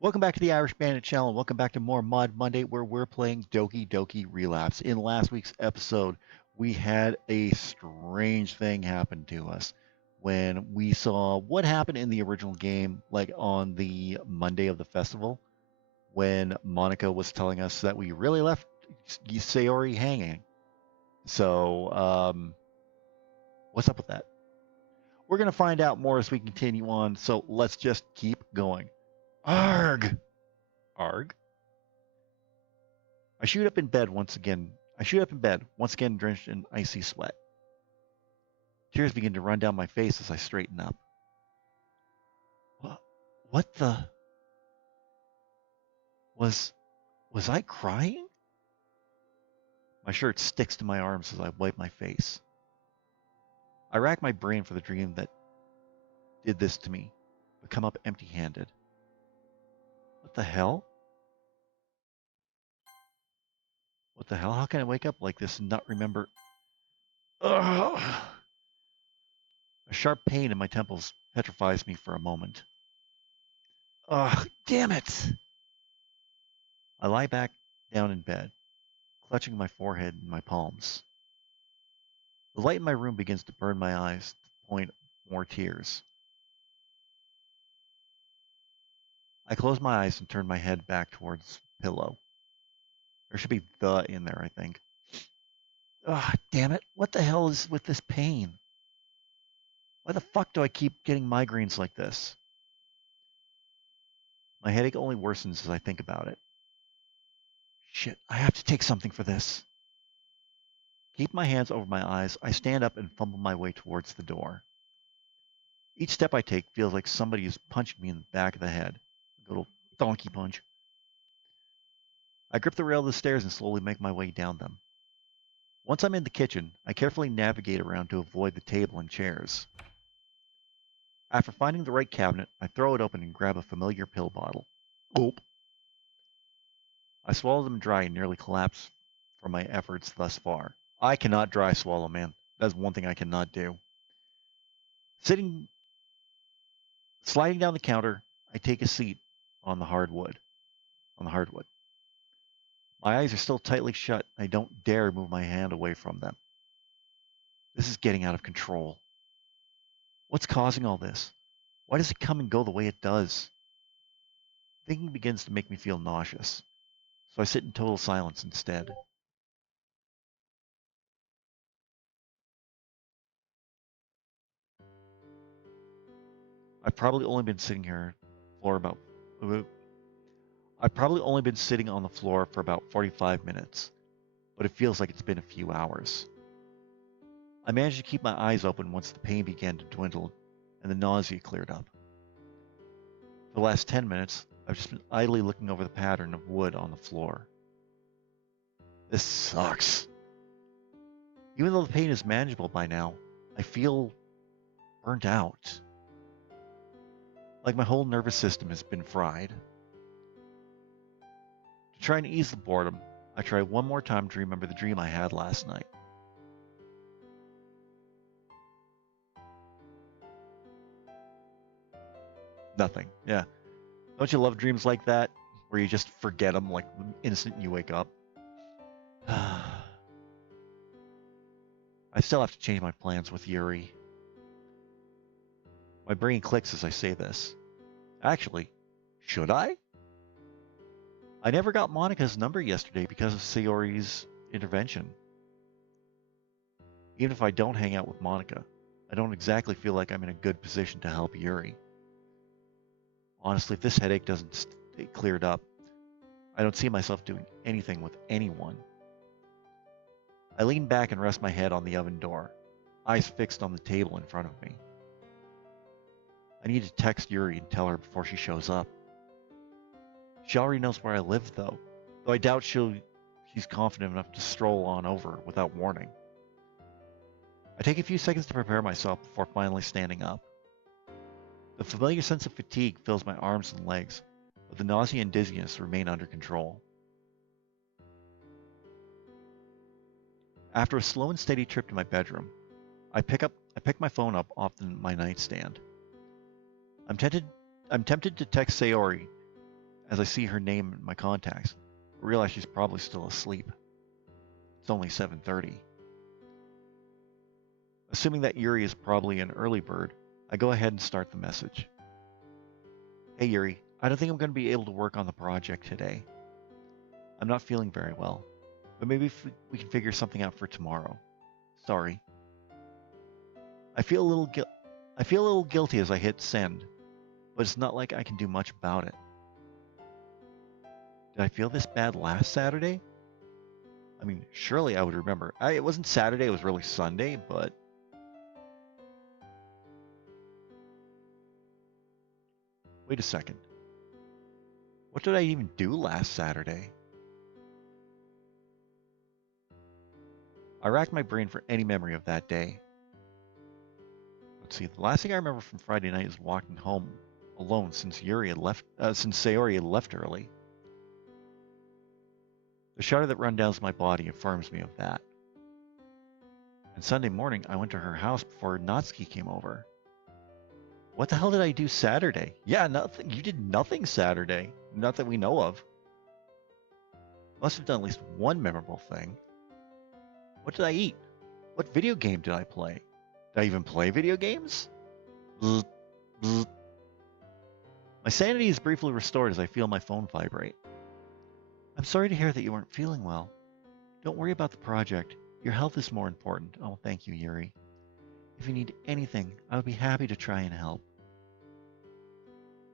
Welcome back to the Irish Bandit channel. Welcome back to more Mod Monday, where we're playing Doki Relapse. In last week's episode, we had a strange thing happen to us when we saw what happened in the original game, like on the Monday of the festival, when Monika was telling us that we really left Sayori hanging. So, what's up with that? We're going to find out more as we continue on, so let's just keep going. Arg! Arg? I shoot up in bed once again. I shoot up in bed, once again drenched in icy sweat. Tears begin to run down my face as I straighten up. What the? Was was I crying? My shirt sticks to my arms as I wipe my face. I rack my brain for the dream that did this to me, but come up empty-handed. What the hell? What the hell? How can I wake up like this and not remember? Ugh! A sharp pain in my temples petrifies me for a moment. Ugh, damn it! I lie back down in bed, clutching my forehead in my palms. The light in my room begins to burn my eyes to the point of more tears. I close my eyes and turn my head back towards the pillow. There should be "the" in there, I think. Ugh, damn it. What the hell is with this pain? Why the fuck do I keep getting migraines like this? My headache only worsens as I think about it. Shit, I have to take something for this. Keep my hands over my eyes, I stand up and fumble my way towards the door. Each step I take feels like somebody is punching me in the back of the head. A good old donkey punch. I grip the rail of the stairs and slowly make my way down them. Once I'm in the kitchen, I carefully navigate around to avoid the table and chairs. After finding the right cabinet, I throw it open and grab a familiar pill bottle. Gulp. I swallow them dry and nearly collapse from my efforts thus far. I cannot dry swallow, man. That's one thing I cannot do. Sitting, sliding down the counter, I take a seat on the hardwood. On the hardwood. My eyes are still tightly shut. I don't dare move my hand away from them. This is getting out of control. What's causing all this? Why does it come and go the way it does? Thinking begins to make me feel nauseous, so I sit in total silence instead. I've probably only been sitting here for about uh, I've probably only been sitting on the floor for about 45 minutes, but it feels like it's been a few hours. I managed to keep my eyes open once the pain began to dwindle and the nausea cleared up. For the last 10 minutes, I've just been idly looking over the pattern of wood on the floor. This sucks. Even though the pain is manageable by now, I feel burnt out. Like my whole nervous system has been fried. To try and ease the boredom, I try one more time to remember the dream I had last night. Nothing. Yeah. Don't you love dreams like that? Where you just forget them like the instant you wake up? I still have to change my plans with Yuri. My brain clicks as I say this. Actually, should I? I never got Monika's number yesterday because of Sayori's intervention. Even if I don't hang out with Monika, I don't exactly feel like I'm in a good position to help Yuri. Honestly, if this headache doesn't stay cleared up, I don't see myself doing anything with anyone. I lean back and rest my head on the oven door, eyes fixed on the table in front of me. I need to text Yuri and tell her before she shows up. She already knows where I live, though I doubt she's confident enough to stroll on over without warning. I take a few seconds to prepare myself before finally standing up. The familiar sense of fatigue fills my arms and legs, but the nausea and dizziness remain under control. After a slow and steady trip to my bedroom, I pick my phone up off my nightstand. I'm tempted to text Sayori as I see her name in my contacts, I realize she's probably still asleep. It's only 7:30. Assuming that Yuri is probably an early bird, I go ahead and start the message. Hey Yuri, I don't think I'm going to be able to work on the project today. I'm not feeling very well, but maybe we can figure something out for tomorrow. Sorry. I feel a little guilty as I hit send, but it's not like I can do much about it. Did I feel this bad last Saturday? I mean, surely I would remember. It wasn't Saturday, it was really Sunday, but... Wait a second. What did I even do last Saturday? I racked my brain for any memory of that day. Let's see, the last thing I remember from Friday night is walking home alone since Sayori had left early. The shudder that runs down my body affirms me of that. And Sunday morning, I went to her house before Natsuki came over. What the hell did I do Saturday? Yeah, nothing. You did nothing Saturday. Not that we know of. Must have done at least one memorable thing. What did I eat? What video game did I play? Did I even play video games? Bzz, bzz. My sanity is briefly restored as I feel my phone vibrate. I'm sorry to hear that you weren't feeling well. Don't worry about the project. Your health is more important. Oh, thank you, Yuri. If you need anything, I would be happy to try and help.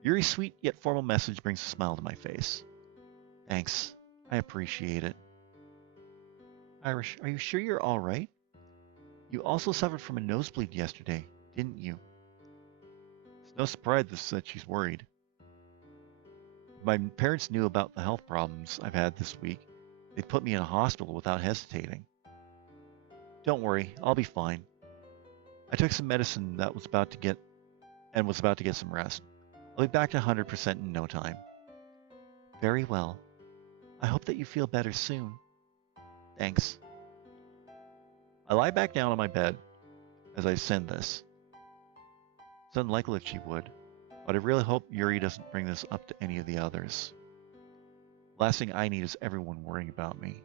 Yuri's sweet yet formal message brings a smile to my face. Thanks. I appreciate it. Irish, are you sure you're all right? You also suffered from a nosebleed yesterday, didn't you? It's no surprise that she's worried. If my parents knew about the health problems I've had this week, they'd put me in a hospital without hesitating. Don't worry, I'll be fine. I took some medicine that was about to get some rest. I'll be back to 100% in no time. Very well. I hope that you feel better soon. Thanks. I lie back down on my bed as I send this. It's unlikely that she would, but I really hope Yuri doesn't bring this up to any of the others. Last thing I need is everyone worrying about me.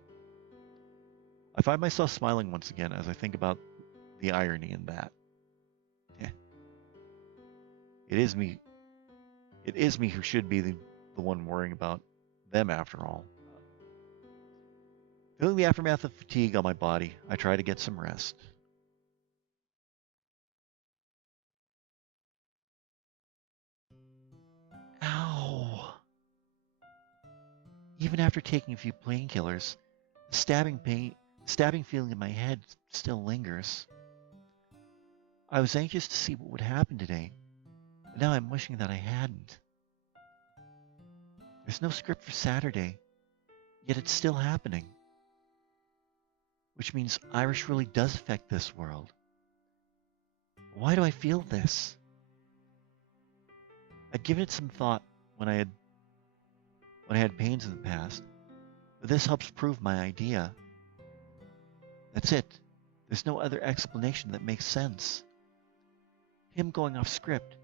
I find myself smiling once again as I think about the irony in that. It is me who should be the one worrying about them after all. Feeling the aftermath of fatigue on my body, I try to get some rest. Ow! Even after taking a few painkillers, the stabbing feeling in my head still lingers. I was anxious to see what would happen today, but now I'm wishing that I hadn't. There's no script for Saturday, yet it's still happening. Which means Irish really does affect this world. Why do I feel this? I'd given it some thought when I had pains in the past, but this helps prove my idea. That's it. There's no other explanation that makes sense. Him going off script,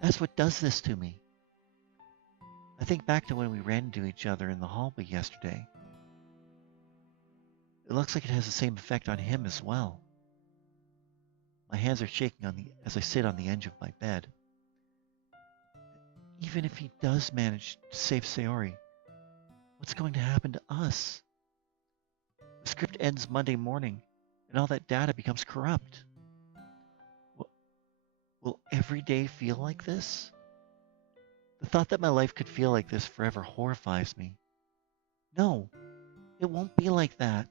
that's what does this to me. I think back to when we ran into each other in the hallway yesterday. It looks like it has the same effect on him as well. My hands are shaking as I sit on the edge of my bed. Even if he does manage to save Sayori, what's going to happen to us? The script ends Monday morning, and all that data becomes corrupt. Will every day feel like this? The thought that my life could feel like this forever horrifies me. No, it won't be like that.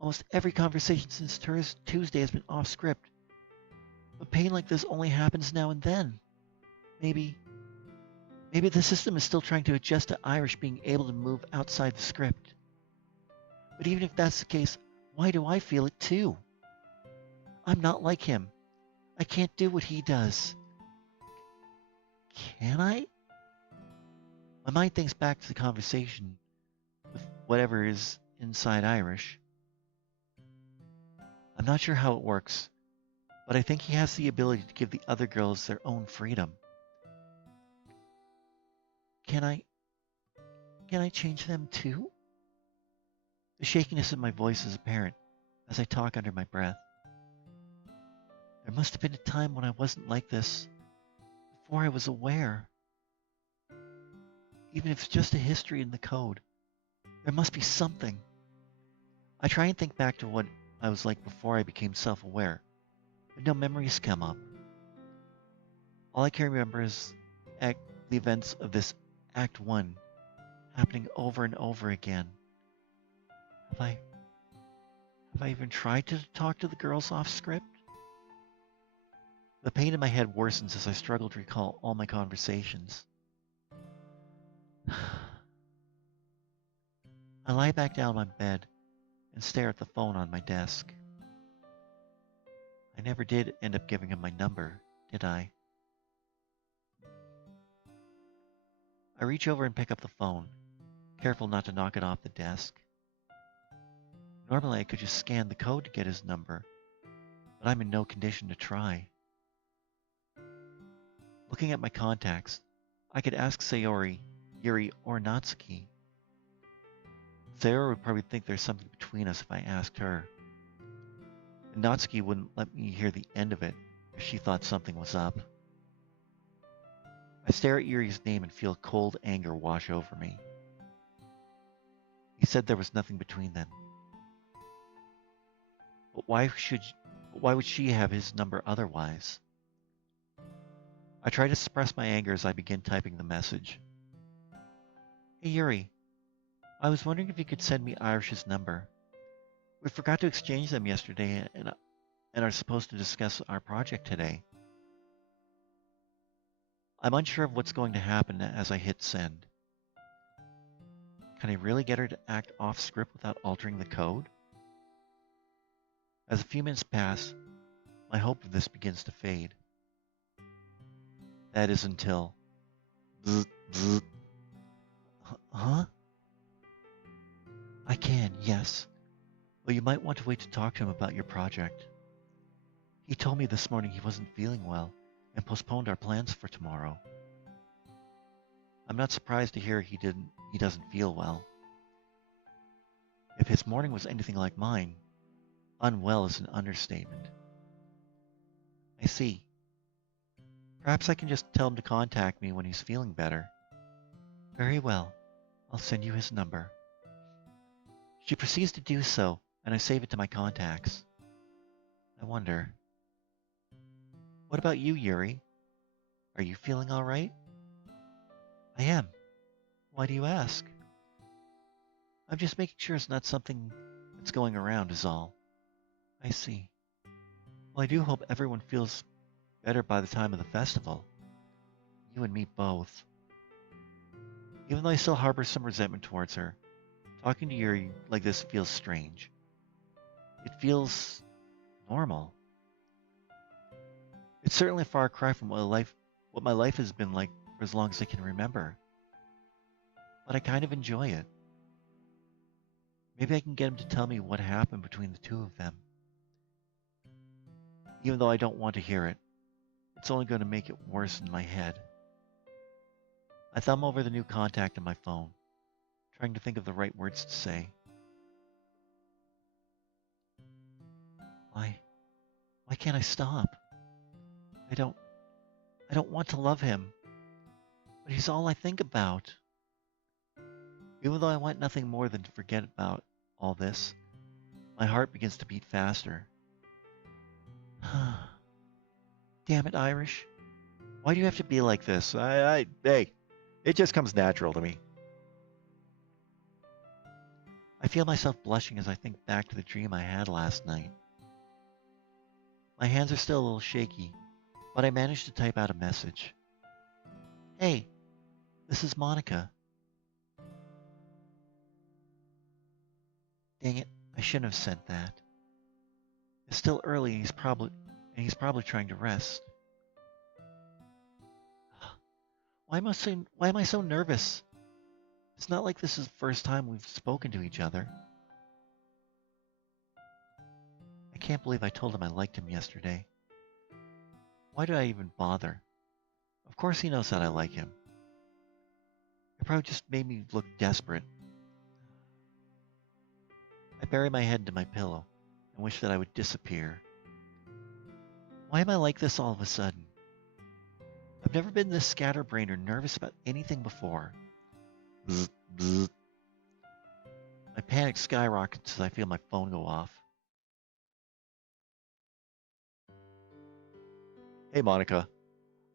Almost every conversation since Tuesday has been off script. But pain like this only happens now and then. Maybe the system is still trying to adjust to Irish being able to move outside the script. But even if that's the case, why do I feel it too? I'm not like him. I can't do what he does. Can I? My mind thinks back to the conversation with whatever is inside Irish. I'm not sure how it works, but I think he has the ability to give the other girls their own freedom. Can I Can I change them too? The shakiness in my voice is apparent as I talk under my breath. There must have been a time when I wasn't like this, before I was aware. Even if it's just a history in the code, there must be something. I try and think back to what I was like before I became self-aware, but no memories come up. All I can remember is the events of this Act 1 happening over and over again. Have I have I even tried to talk to the girls off script? The pain in my head worsens as I struggle to recall all my conversations. I lie back down on bed and stare at the phone on my desk. I never did end up giving him my number, did I? I reach over and pick up the phone, careful not to knock it off the desk. Normally I could just scan the code to get his number, but I'm in no condition to try. Looking at my contacts, I could ask Sayori, Yuri, or Natsuki. Sayori would probably think there's something between us if I asked her. And Natsuki wouldn't let me hear the end of it if she thought something was up. I stare at Yuri's name and feel cold anger wash over me. He said there was nothing between them. But why would she have his number otherwise? I try to suppress my anger as I begin typing the message. Hey Yuri, I was wondering if you could send me Irish's number. We forgot to exchange them yesterday and are supposed to discuss our project today. I'm unsure of what's going to happen as I hit send. Can I really get her to act off script without altering the code? As a few minutes pass, my hope of this begins to fade. That is until... Bzz, bzz. Huh? I can, yes. But you might want to wait to talk to him about your project. He told me this morning he wasn't feeling well and postponed our plans for tomorrow. I'm not surprised to hear he doesn't feel well. If his morning was anything like mine, unwell is an understatement. I see. Perhaps I can just tell him to contact me when he's feeling better. Very well. I'll send you his number. She proceeds to do so, and I save it to my contacts. I wonder. What about you, Yuri? Are you feeling all right? I am. Why do you ask? I'm just making sure it's not something that's going around is all. I see. Well, I do hope everyone feels better by the time of the festival. You and me both. Even though I still harbor some resentment towards her, talking to Yuri like this feels strange. It feels normal. It's certainly a far cry from what my life has been like for as long as I can remember. But I kind of enjoy it. Maybe I can get him to tell me what happened between the two of them. Even though I don't want to hear it, it's only going to make it worse in my head. I thumb over the new contact on my phone, trying to think of the right words to say. Why can't I stop? I don't want to love him, but he's all I think about. Even though I want nothing more than to forget about all this, my heart begins to beat faster. Damn it, Irish. Why do you have to be like this? Hey, it just comes natural to me. I feel myself blushing as I think back to the dream I had last night. My hands are still a little shaky, but I managed to type out a message. Hey, this is Monika. Dang it, I shouldn't have sent that. It's still early and he's probably trying to rest. Why am I so nervous? It's not like this is the first time we've spoken to each other. I can't believe I told him I liked him yesterday. Why did I even bother? Of course he knows that I like him. It probably just made me look desperate. I bury my head into my pillow and wish that I would disappear. Why am I like this all of a sudden? I've never been this scatterbrained or nervous about anything before. Bzz, bzz. My panic skyrockets as I feel my phone go off. Hey, Monica.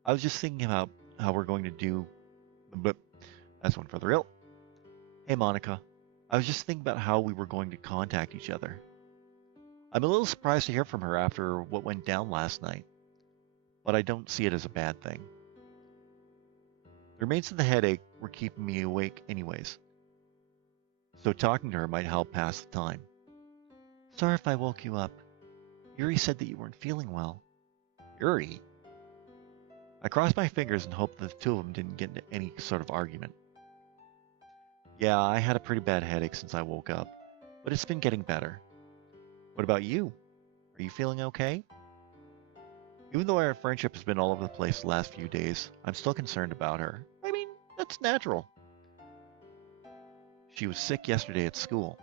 I was just thinking about how we're going to do. But that's one for the real. Hey, Monica. I was just thinking about how we were going to contact each other. I'm a little surprised to hear from her after what went down last night, but I don't see it as a bad thing. The remains of the headache were keeping me awake anyways, so talking to her might help pass the time. Sorry if I woke you up. Yuri said that you weren't feeling well. Yuri? I crossed my fingers and hoped that the two of them didn't get into any sort of argument. Yeah, I had a pretty bad headache since I woke up, but it's been getting better. What about you? Are you feeling okay? Even though our friendship has been all over the place the last few days, I'm still concerned about her. I mean, that's natural. She was sick yesterday at school.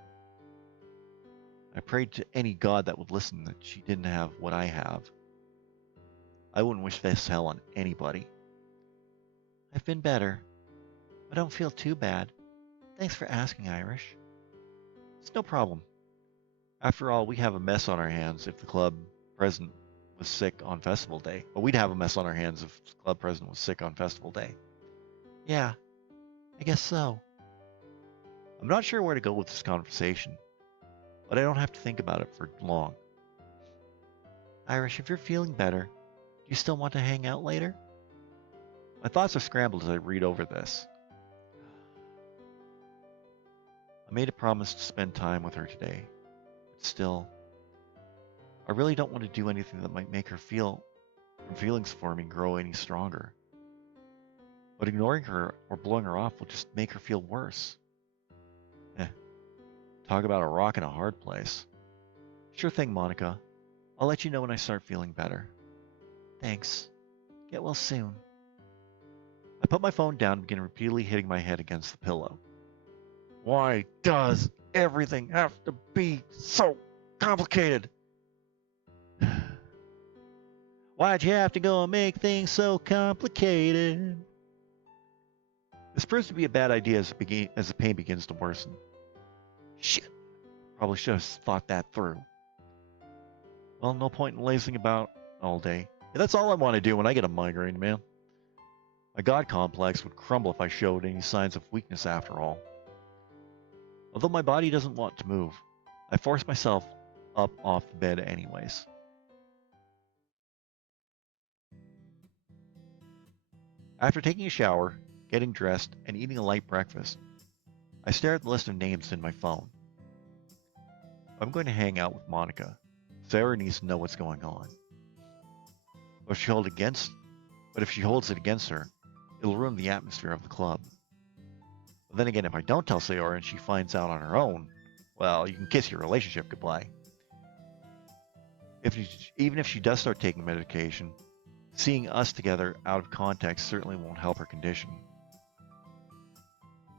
I prayed to any god that would listen that she didn't have what I have. I wouldn't wish this hell on anybody. I've been better. I don't feel too bad. Thanks for asking, Irish. It's no problem. After all, we have a mess on our hands if the club president was sick on festival day. Well, we'd have a mess on our hands if the club president was sick on festival day. Yeah, I guess so. I'm not sure where to go with this conversation, but I don't have to think about it for long. Irish, if you're feeling better, do you still want to hang out later? My thoughts are scrambled as I read over this. I made a promise to spend time with her today, but still, I really don't want to do anything that might make her feelings for me grow any stronger. But ignoring her or blowing her off will just make her feel worse. Talk about a rock in a hard place. Sure thing, Monica. I'll let you know when I start feeling better. Thanks. Get well soon. I put my phone down and began repeatedly hitting my head against the pillow. Why does everything have to be so complicated? Why'd you have to go and make things so complicated? This proves to be a bad idea as the pain begins to worsen. Shit. Probably should have thought that through. Well, no point in lazing about all day. Yeah, that's all I want to do when I get a migraine, man. My god complex would crumble if I showed any signs of weakness after all. Although my body doesn't want to move, I force myself up off the bed anyways. After taking a shower, getting dressed, and eating a light breakfast, I stare at the list of names in my phone. I'm going to hang out with Monika. Sayori needs to know what's going on. But if she holds it against her, it'll ruin the atmosphere of the club. But then again, if I don't tell Sayori and she finds out on her own, well, you can kiss your relationship goodbye. Even if she does start taking medication, seeing us together out of context certainly won't help her condition.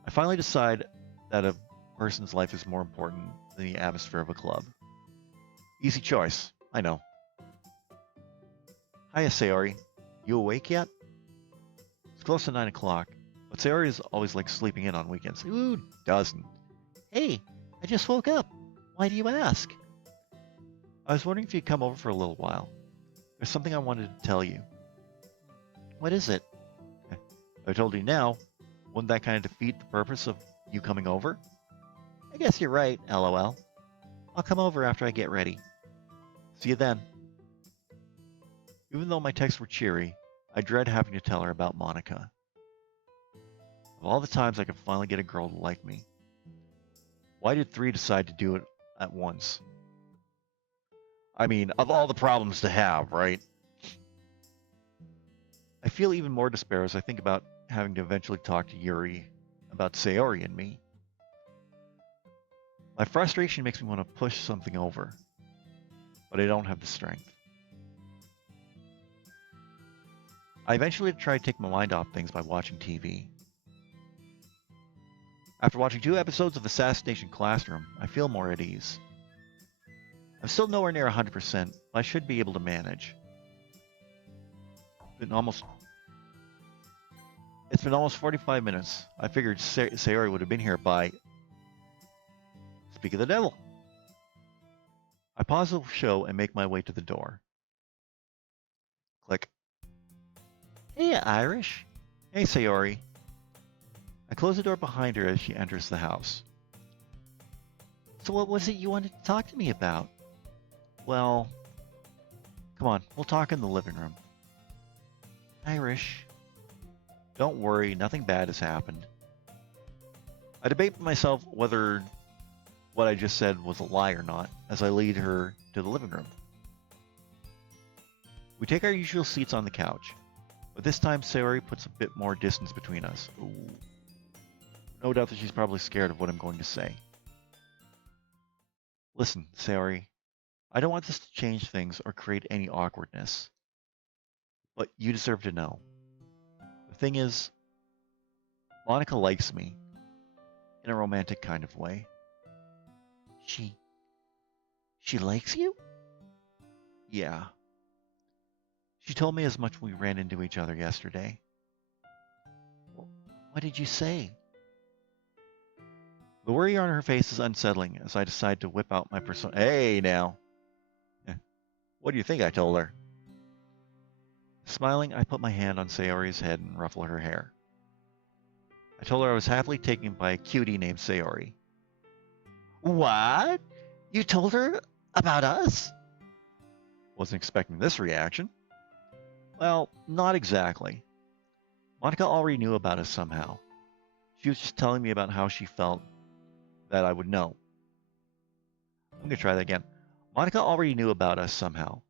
I finally decide that a person's life is more important than the atmosphere of a club. Easy choice, I know. Hiya, Sayori. You awake yet? It's close to 9 o'clock, but Sayori is always like sleeping in on weekends. Who doesn't? Hey, I just woke up. Why do you ask? I was wondering if you'd come over for a little while. There's something I wanted to tell you. What is it? If I told you now, wouldn't that kind of defeat the purpose of you coming over? I guess you're right, LOL. I'll come over after I get ready. See you then. Even though my texts were cheery, I dread having to tell her about Monika. Of all the times I could finally get a girl to like me, why did 3 decide to do it at once? I mean, of all the problems to have, right? I feel even more despair as I think about having to eventually talk to Yuri about Sayori and me. My frustration makes me want to push something over, but I don't have the strength. I eventually tried to take my mind off things by watching TV. After watching 2 episodes of Assassination Classroom, I feel more at ease. I'm still nowhere near 100%, but I should be able to manage. Been almost It's been almost 45 minutes. I figured Sayori would have been here by... Speak of the devil. I pause the show and make my way to the door. Click. Hey, Irish. Hey, Sayori. I close the door behind her as she enters the house. So what was it you wanted to talk to me about? Well, come on, we'll talk in the living room. Irish. Don't worry, nothing bad has happened. I debate with myself whether what I just said was a lie or not as I lead her to the living room. We take our usual seats on the couch, but this time Sayori puts a bit more distance between us. Ooh. No doubt that she's probably scared of what I'm going to say. Listen, Sayori, I don't want this to change things or create any awkwardness, but you deserve to know. The thing is, Monika likes me, in a romantic kind of way. She likes you? Yeah. She told me as much when we ran into each other yesterday. What did you say? The worry on her face is unsettling as I decide to whip out my persona. Hey, now. What do you think I told her? Smiling, I put my hand on Sayori's head and ruffle her hair. I told her I was happily taken by a cutie named Sayori. What? You told her about us? Wasn't expecting this reaction. Well, not exactly. Monika already knew about us somehow. She was just telling me about how she felt that I would know. I'm going to try that again. Monika already knew about us somehow.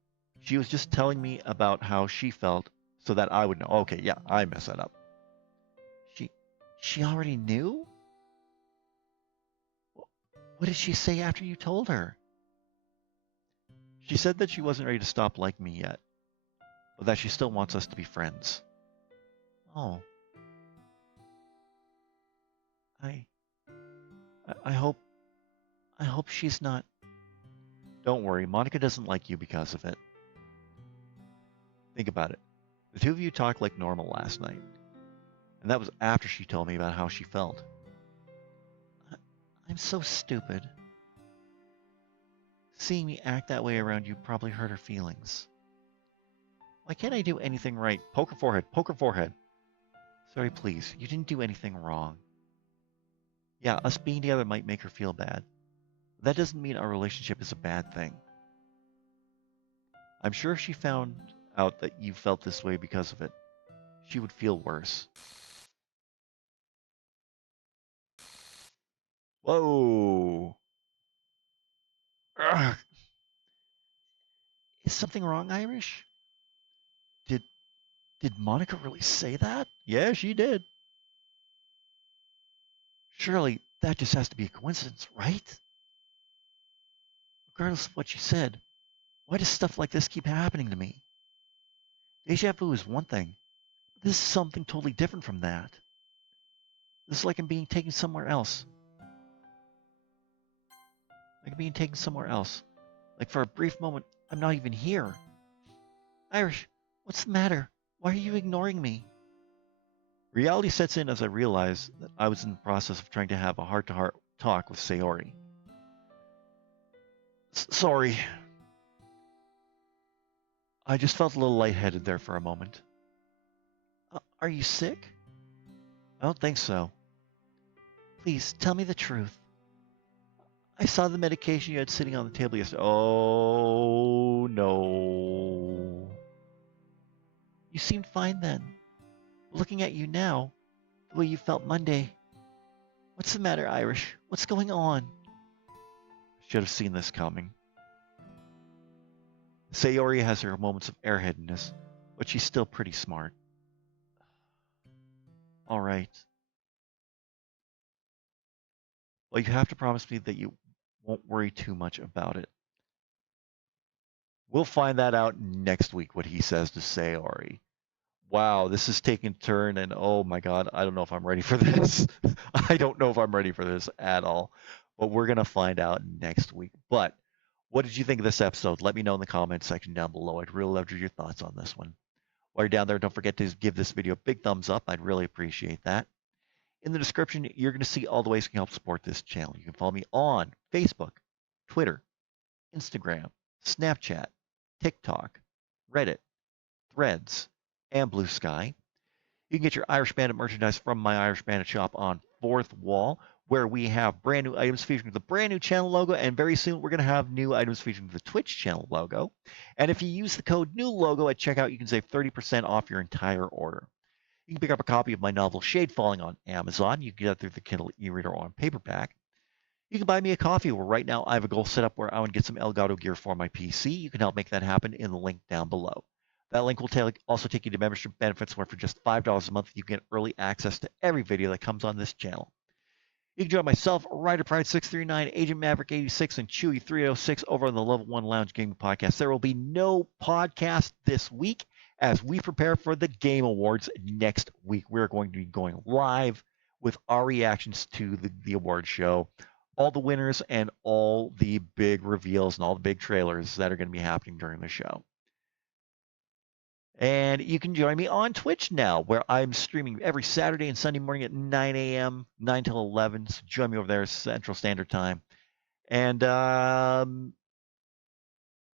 She was just telling me about how she felt so that I would know. Okay, yeah, I messed that up. She already knew? What did she say after you told her? She said that she wasn't ready to stop liking me yet, but that she still wants us to be friends. Oh. I I hope she's not. Don't worry, Monika doesn't like you because of it. Think about it. The two of you talked like normal last night, and that was after she told me about how she felt. I'm so stupid. Seeing me act that way around you probably hurt her feelings. Why can't I do anything right? Poke her forehead, poke her forehead. Sorry, please, you didn't do anything wrong. Yeah, us being together might make her feel bad. But that doesn't mean our relationship is a bad thing. I'm sure if she found out that you felt this way because of it, she would feel worse. Whoa. Ugh. Is something wrong, Irish? Did did Monika really say that? Yeah, she did. Surely that just has to be a coincidence, right? Regardless of what she said, why does stuff like this keep happening to me? Deja vu is one thing. This is something totally different from that. This is like I'm being taken somewhere else. Like I'm being taken somewhere else. Like for a brief moment, I'm not even here. Irish, what's the matter? Why are you ignoring me? Reality sets in as I realize that I was in the process of trying to have a heart-to-heart talk with Sayori. Sorry. I just felt a little lightheaded there for a moment. Are you sick? I don't think so. Please, tell me the truth. I saw the medication you had sitting on the table yesterday. Oh, no. You seemed fine then. Looking at you now, the way you felt Monday. What's the matter, Irish? What's going on? Should have seen this coming. Sayori has her moments of airheadedness, but she's still pretty smart. All right. Well, you have to promise me that you won't worry too much about it. We'll find that out next week, what he says to Sayori. Wow, this is taking a turn, and oh my God, I don't know if I'm ready for this. I don't know if I'm ready for this at all. But we're gonna find out next week. But what did you think of this episode? Let me know in the comments section down below. I'd really love to hear your thoughts on this one. While you're down there, don't forget to give this video a big thumbs up. I'd really appreciate that. In the description, you're going to see all the ways you can help support this channel. You can follow me on Facebook, Twitter, Instagram, Snapchat, TikTok, Reddit, Threads, and Blue Sky. You can get your Irish Bandit merchandise from my Irish Bandit shop on Fourth Wall, where we have brand new items featuring the brand new channel logo, and very soon we're going to have new items featuring the Twitch channel logo. And if you use the code new logo at checkout, you can save 30% off your entire order. You can pick up a copy of my novel Shade Falling on Amazon. You can get it through the Kindle e-reader or on paperback. You can buy me a coffee where right now I have a goal set up where I want to get some Elgato gear for my PC. You can help make that happen in the link down below. That link will also take you to membership benefits where for just $5 a month you get early access to every video that comes on this channel. You can join myself, Ryder Pride 639, Agent Maverick 86, and Chewy 306 over on the Level 1 Lounge Gaming Podcast. There will be no podcast this week as we prepare for the Game Awards next week. We're going to be going live with our reactions to the award show, all the winners, and all the big reveals and all the big trailers that are going to be happening during the show. And you can join me on Twitch now, where I'm streaming every Saturday and Sunday morning at 9 a.m., 9 till 11. So join me over there, Central Standard Time. And I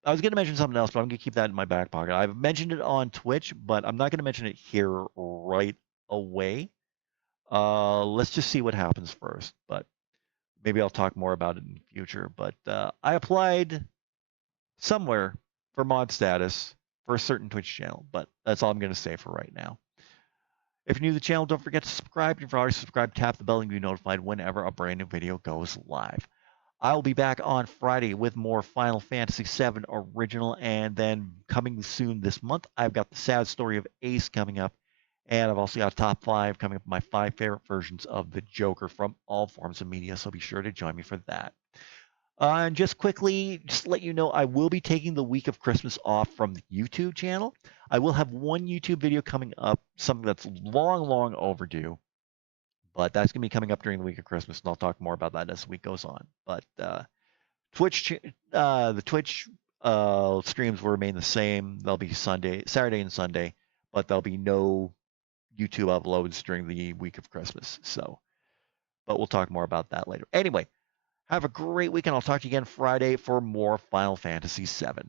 was going to mention something else, but I'm going to keep that in my back pocket. I've mentioned it on Twitch, but I'm not going to mention it here right away. Let's just see what happens first. But maybe I'll talk more about it in the future. But I applied somewhere for mod status for a certain Twitch channel, but that's all I'm going to say for right now. If you're new to the channel, don't forget to subscribe. If you're already subscribed, tap the bell and be notified whenever a brand new video goes live. I will be back on Friday with more Final Fantasy VII Original, and then coming soon this month, I've got the sad story of Ace coming up, and I've also got a top 5 coming up, my 5 favorite versions of the Joker from all forms of media, so be sure to join me for that. And just quickly, just to let you know, I will be taking the week of Christmas off from the YouTube channel. I will have one YouTube video coming up, something that's long, long overdue, but that's going to be coming up during the week of Christmas, and I'll talk more about that as the week goes on. But Twitch, the Twitch streams will remain the same. They'll be Saturday, and Sunday, but there'll be no YouTube uploads during the week of Christmas. So, but we'll talk more about that later. Anyway, have a great weekend. I'll talk to you again Friday for more Final Fantasy VII.